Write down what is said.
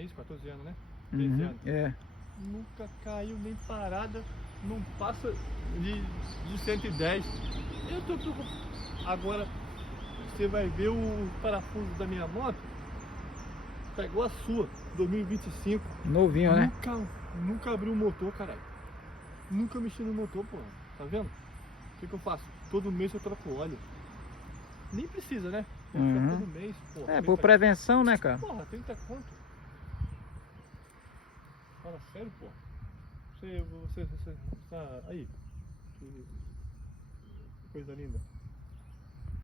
é isso? 14 anos, né? 13 Uhum, anos. é. Nunca caiu nem parada, não passa de 110. Eu tô preocupado. Agora, você vai ver o parafuso da minha moto, tá igual a sua, 2025. Novinho, né? Nunca abri o motor, caralho. Nunca mexi no motor, pô. Tá vendo? O que eu faço? Todo mês eu troco óleo. Nem precisa, né? Uhum. Todo mês, pô. É, por prevenção, né, cara? Porra, 30 conto. Fala sério, pô. Você tá aí. Que coisa linda.